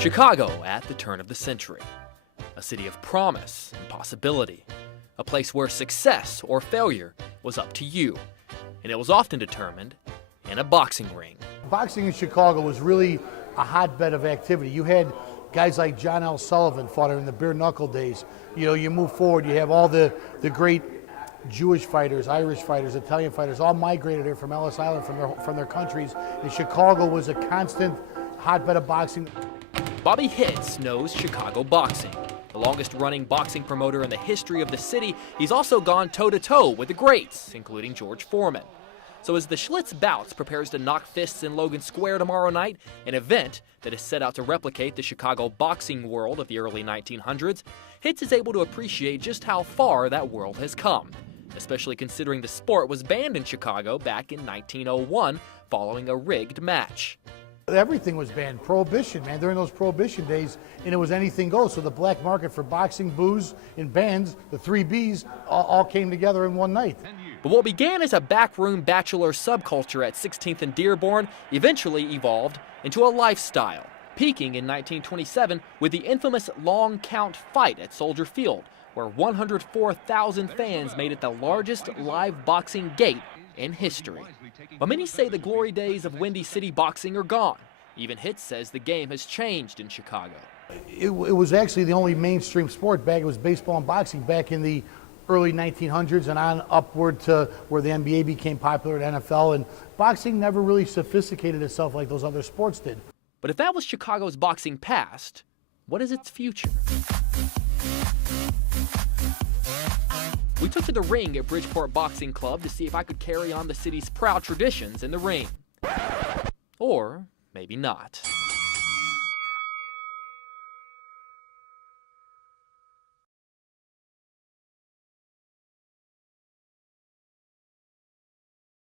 Chicago at the turn of the century. A city of promise and possibility. A place where success or failure was up to you. And it was often determined in a boxing ring. Boxing in Chicago was really a hotbed of activity. You had guys like John L. Sullivan fought in the bare knuckle days. You know, you move forward, you have all the great Jewish fighters, Irish fighters, Italian fighters, all migrated here from Ellis Island, from their countries. And Chicago was a constant hotbed of boxing. Bobby Hitz knows Chicago boxing. The longest running boxing promoter in the history of the city, he's also gone toe-to-toe with the greats, including George Foreman. So as the Schlitz Bouts prepares to knock fists in Logan Square tomorrow night, an event that is set out to replicate the Chicago boxing world of the early 1900s, Hitz is able to appreciate just how far that world has come, especially considering the sport was banned in Chicago back in 1901 following a rigged match. Everything was banned. Prohibition, man, during those Prohibition days, and it was anything goes. So the black market for boxing, booze, and bands, the 3 Bs, all came together in one night. But what began as a backroom bachelor subculture at 16th and Dearborn eventually evolved into a lifestyle, peaking in 1927 with the infamous long count fight at Soldier Field, where 104,000 fans made it the largest live boxing gate in history. But many say the glory days of Windy City boxing are gone. Even Hitz says the game has changed in Chicago. It was actually the only mainstream sport back. It was baseball and boxing back in the early 1900s and on upward to where the NBA became popular at NFL. And boxing never really sophisticated itself like those other sports did. But if that was Chicago's boxing past, what is its future? We took to the ring at Bridgeport Boxing Club to see if I could carry on the city's proud traditions in the ring. Or maybe not.